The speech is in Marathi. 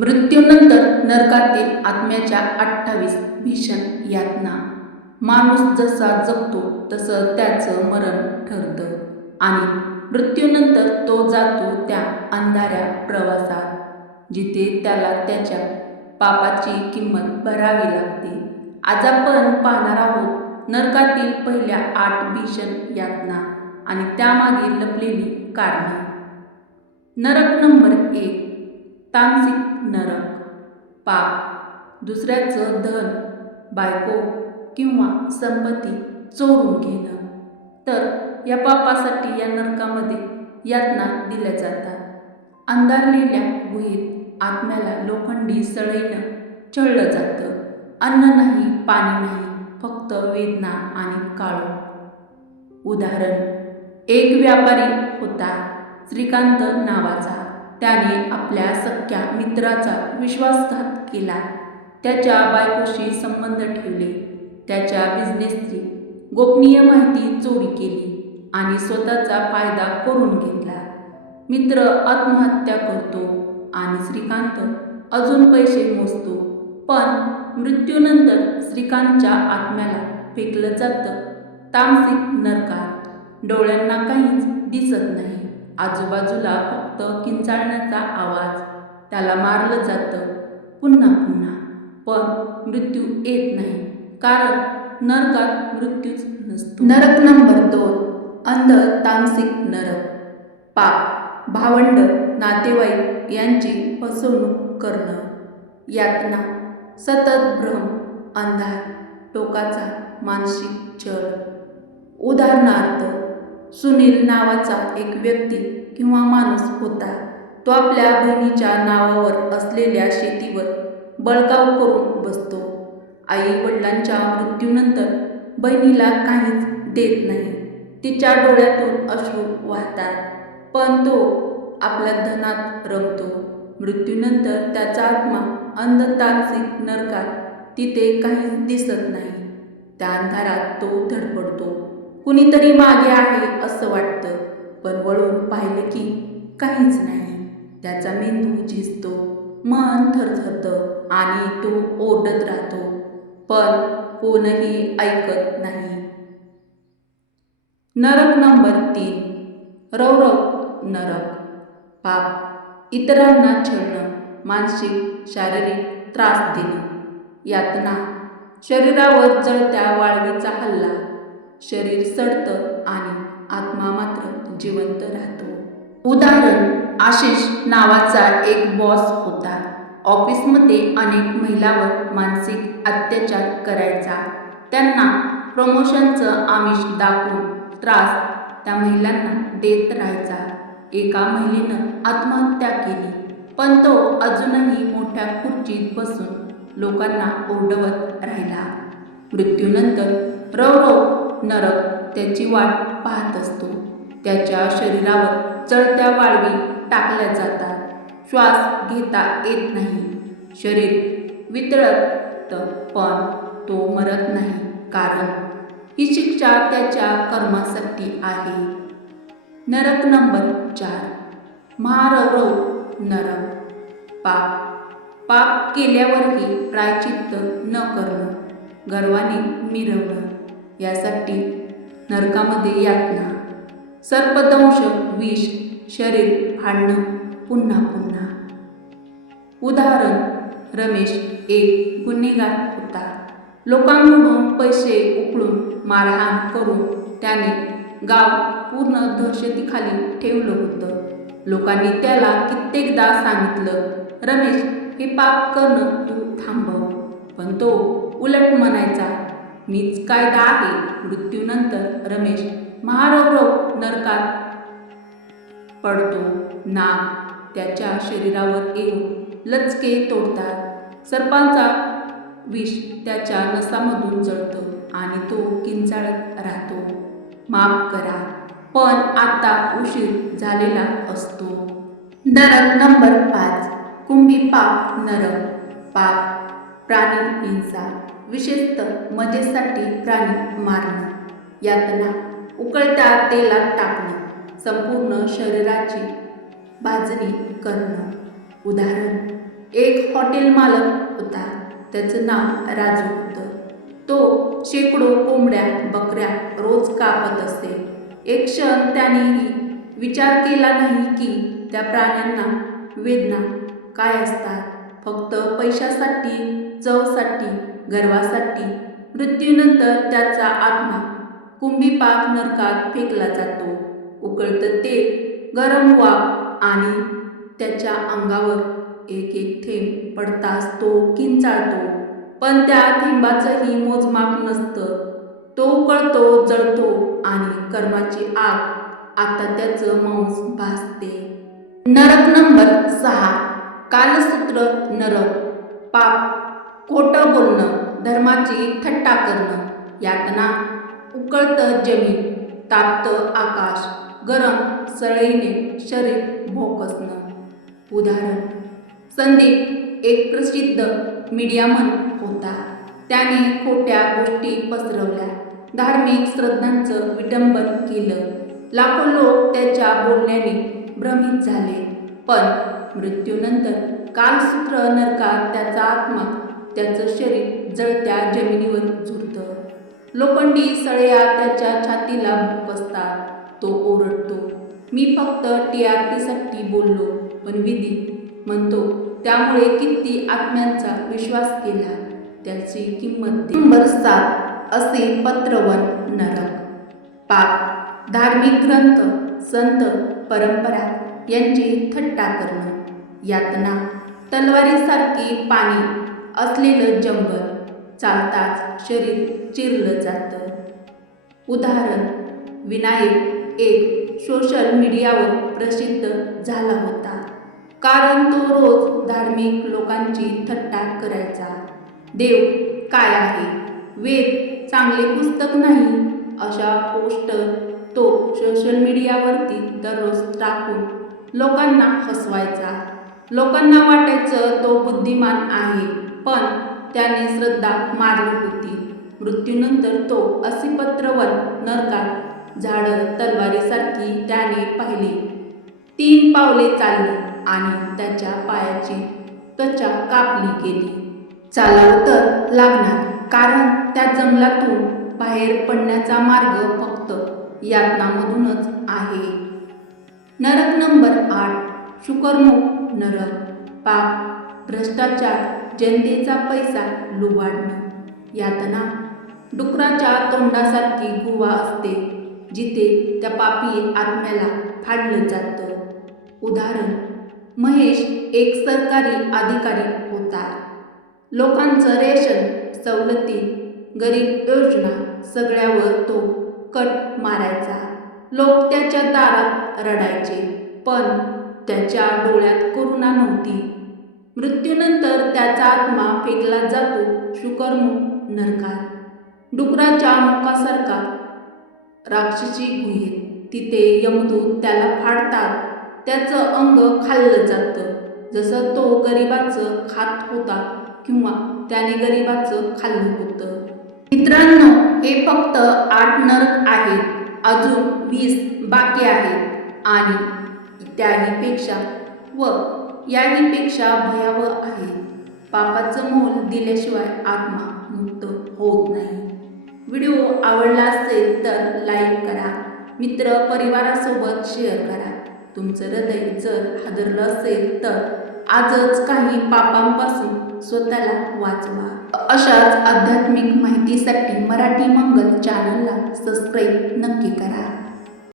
मृत्यूनंतर नरकातील आत्म्याच्या अठ्ठावीस भीषण यातना. माणूस जसा जगतो तसं त्याचं मरण ठरतं. आणि मृत्यूनंतर तो जातो त्या अंधाऱ्या प्रवासात जिथे त्याला त्याच्या पापाची किंमत भरावी लागते. आज आपण पाहणार आहोत नरकातील पहिल्या आठ भीषण यातना आणि त्यामागे लपलेली कारणे. नरक नंबर एक तामसिक नरक पाप दुसऱ्याचं धन बायको किंवा संपत्ती चोरून घेणं. तर या पापासाठी या नरकामध्ये यातना दिल्या जातात. अंधारलेल्या गुहेत आत्म्याला लोखंडी सळईनं चळलं जातं. अन्न नाही पाणी नाही फक्त वेदना आणि काळो उदाहरण एक व्यापारी होता श्रीकांत नावाचा. त्याने आपल्या सख्या मित्राचा विश्वासघात केला. त्याच्या बायकोशी संबंध ठेवले. त्याच्या बिझनेसची गोपनीय माहिती चोरी केली आणि स्वतःचा फायदा करून घेतला. मित्र आत्महत्या करतो आणि श्रीकांत अजून पैसे मोजतो. पण मृत्यूनंतर श्रीकांतच्या आत्म्याला फेकलं जातं. तामसिक नरकात डोळ्यांना काहीच दिसत नाही. आजूबाजूला फक्त किंचाळण्याचा आवाज. त्याला मारलं जातं. पुन्हा पुन्हा. पण मृत्यू येत नाही. कारण नरकात मृत्यूच नसतो. नरक नंबर दोन. अंध तामसिक नरक. पाप. भावंड नातेवाईक यांची फसवणूक करणं. यातना. सतत भ्रम अंधार टोकाचा मानसिक छळ उदाहरणार्थ सुनील नावाचा एक व्यक्ती किंवा माणूस होता. तो आपल्या बहिणीच्या नावावर असलेल्या शेतीवर बळकाव करून बसतो. आई वडिलांच्या मृत्यूनंतर बहिणीला काहीच देत नाही. तिच्या डोळ्यातून अश्रू वाहतात पण तो आपल्या धनात रमतो. मृत्यूनंतर त्याचा आत्मा अंधतांसिक नरकात तिथे काहीच दिसत नाही. त्या अंधारात तो धडपडतो. कुणीतरी मागे आहे असं वाटतं. पण वळून पाहिलं की काहीच नाही. त्याचा मेंदू झिजतो मन थरथरतं आणि तो ओरडत राहतो. पण कोणही ऐकत नाही. नरक नंबर तीन. रौरव नरक. पाप. इतरांना छळणं मानसिक शारीरिक त्रास देणं. यातना शरीरावर जळत्या वाळवीचा हल्ला. शरीर सडतं आणि आत्मा मात्र जिवंत राहतो. उदाहरण आशिष नावाचा एक बॉस होता. ऑफिसमध्ये अनेक महिलावर मानसिक अत्याचार करायचा. त्यांना प्रमोशनचं आमिष दाखवून त्रास त्या महिलांना देत राहायचा. एका महिलेनं आत्महत्या केली पण तो अजूनही मोठ्या खुर्चीत बसून लोकांना ओरडवत राहिला. मृत्यूनंतर रवरव नरक त्याची वाट पाहत असतो. त्याच्या शरीरावर चढत्या वाळवी टाकल्या जातात. श्वास घेता येत नाही. शरीर वितळत पण तो मरत नाही. कारण ही शिक्षा त्याच्या कर्मासाठी आहे. नरक नंबर चार. महारौरव नरक. पाप. पाप केल्यावरही प्रायचित्त न करणं. गर्वाने मिरवणं. यासाठी नरकामध्ये यातना. सर्पदंश विष शरीर फाडणं पुन्हा पुन्हा. उदाहरण रमेश एक गुन्हेगार होता. लोकांकडून पैसे उकळून मारहाण करून त्याने गाव पूर्ण दहशतीखाली ठेवलं होतं. लोकांनी त्याला कित्येकदा सांगितलं रमेश हे पाप करणं तू थांबव. पण तो उलट म्हणायचा मीच कायदा आहे? मृत्यूनंतर रमेश महारौरव नरकात पडतो. नाग त्याच्या शरीरावर येऊन लचके तोडतात. सर्पांचा विष त्याच्या नसामधून जळतो आणि तो किंचाळत राहतो. माफ करा पण आता उशीर झालेला असतो. नरक नंबर पाच कुंभी पाप नरक पाप प्राणी हिंसा. विशेषतः मजेसाठी प्राणी मारणं यातना उकळत्या तेलात टाकणं संपूर्ण शरीराची भाजणी करणं. उदाहरण एक हॉटेल मालक होता त्याचं नाव राजू होतं. तो शेकडो कोंबड्या बकऱ्या रोज कापत असे. एक क्षण त्यानेही विचार केला नाही की त्या प्राण्यांना वेदना काय असतात? फक्त पैशासाठी चवसाठी गर्वासाठी मृत्यूनंतर त्याचा आत्मा कुंभीपाक नरकात फेकला जातो. उकळतं तेल गरम वाफ आणि त्याच्या अंगावर एक एक थेंब पडताच तो किंचाळतो. पण त्या थेंबाचंही मोजमाप नसतं. तो उकळतो जळतो आणि कर्माची आग आता त्याचं मांस भासते. नरक नंबर सहा. कालसूत्र नरक. पाप खोटं बोलणं धर्माची थट्टा करणं यातना उकळतं जमीन तापतं आकाश गरम सळईने शरीर भोकसणं. उदाहरण संदीप एक प्रसिद्ध मीडियामन होता. त्याने खोट्या गोष्टी पसरवल्या. धार्मिक श्रद्धांचं विडंबन केलं. लाखो लोक त्याच्या बोलण्याने भ्रमित झाले. पण मृत्यूनंतर कालसूत्र नरकात त्याचा आत्मा त्याचं शरीर जळत्या जमिनीवर झुरतं लोखंडी सळया त्याच्या छातीला बसतात तो ओरडतो. मी फक्त टी आर पीसाठी बोललो पण विधी म्हणतो त्यामुळे किती आत्म्यांचा विश्वास केला? त्याची किंमत दे. नंबर सात असे पत्रवन नरक. पाप धार्मिक ग्रंथ संत परंपरा यांची थट्टा करणं. यातना तलवारीसारखी पाणी असलेलं जंगल चालताच शरीर चिरलं जातं. उदाहरण विनायक एक सोशल मीडियावर प्रसिद्ध झाला होता. कारण तो रोज धार्मिक लोकांची थट्टा करायचा. देव काय आहे? वेद चांगले पुस्तक नाही? अशा पोस्टर तो सोशल मीडियावरती दररोज टाकून लोकांना हसवायचा. लोकांना वाटायचं तो बुद्धिमान आहे. पण त्याने श्रद्धा मारली होती. मृत्यूनंतर तो असिपत्रवर नरकात झाडं तलवारीसारखी त्याने पाहिली. तीन पावले चालली आणि त्याच्या पायाची त्वचा कापली गेली. चालावं तर लागणार कारण त्या जंगलातून बाहेर पडण्याचा मार्ग फक्त यातनामधूनच आहे. नरक नंबर आठ शुकरमुख नरक पाप भ्रष्टाचार जनतेचा पैसा लुबाडणं. यातना डुकराच्या तोंडासारखी गुहा असते जिथे त्या पापी आत्म्याला फाडलं जातं. उदाहरण महेश एक सरकारी अधिकारी होता. लोकांचं रेशन सवलती गरीब योजना सगळ्यावर तो कट मारायचा. लोक त्याच्या दारात रडायचे पण त्याच्या डोळ्यात करुणा नव्हती. मृत्यूनंतर त्याचा आत्मा फेकला जातो शुकरमुख नरकात. डुकराच्या मुखासारखा राक्षसी गुहेत तिथे यमदूत त्याला फाडतात. त्याचं अंग खाल्लं जातं. जसं तो गरिबाचं खात होता किंवा त्याने गरिबाचं खाल्लं होतं. मित्रांनो हे फक्त आठ नरक आहेत. अजून वीस बाकी आहेत. आणि त्याहीपेक्षा व याहीपेक्षा भयावह आहे. पापाचं मोल दिल्याशिवाय आत्मा मुक्त होत नाही. व्हिडिओ आवडला असेल तर लाईक करा. मित्र परिवारासोबत शेअर करा. तुमचं हृदय जर हादरलं असेल तर आजच काही पापांपासून स्वतःला वाचवा. अशाच आध्यात्मिक माहितीसाठी मराठी मंगल चॅनलला सबस्क्राईब नक्की करा.